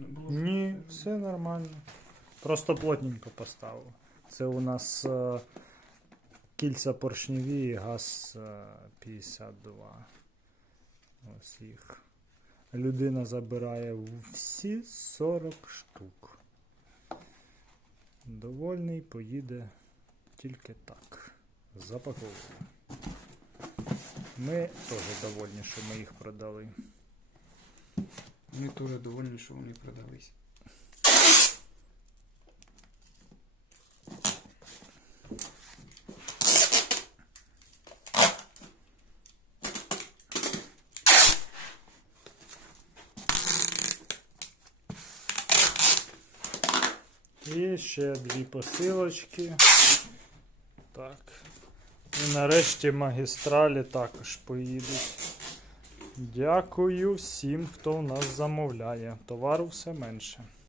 не було? Ні, все нормально. Просто плотненько поставив. Це у нас е, кільця поршневі і газ е, 52. Ось їх. Людина забирає всі 40 штук. Довольний поїде тільки так. Запаковуємо. Ми теж довольні, що ми їх продали. Ми теж довольні, що вони продались. І ще дві посилочки. Так. І нарешті магістралі також поїдуть. Дякую всім, хто у нас замовляє. Товару все менше.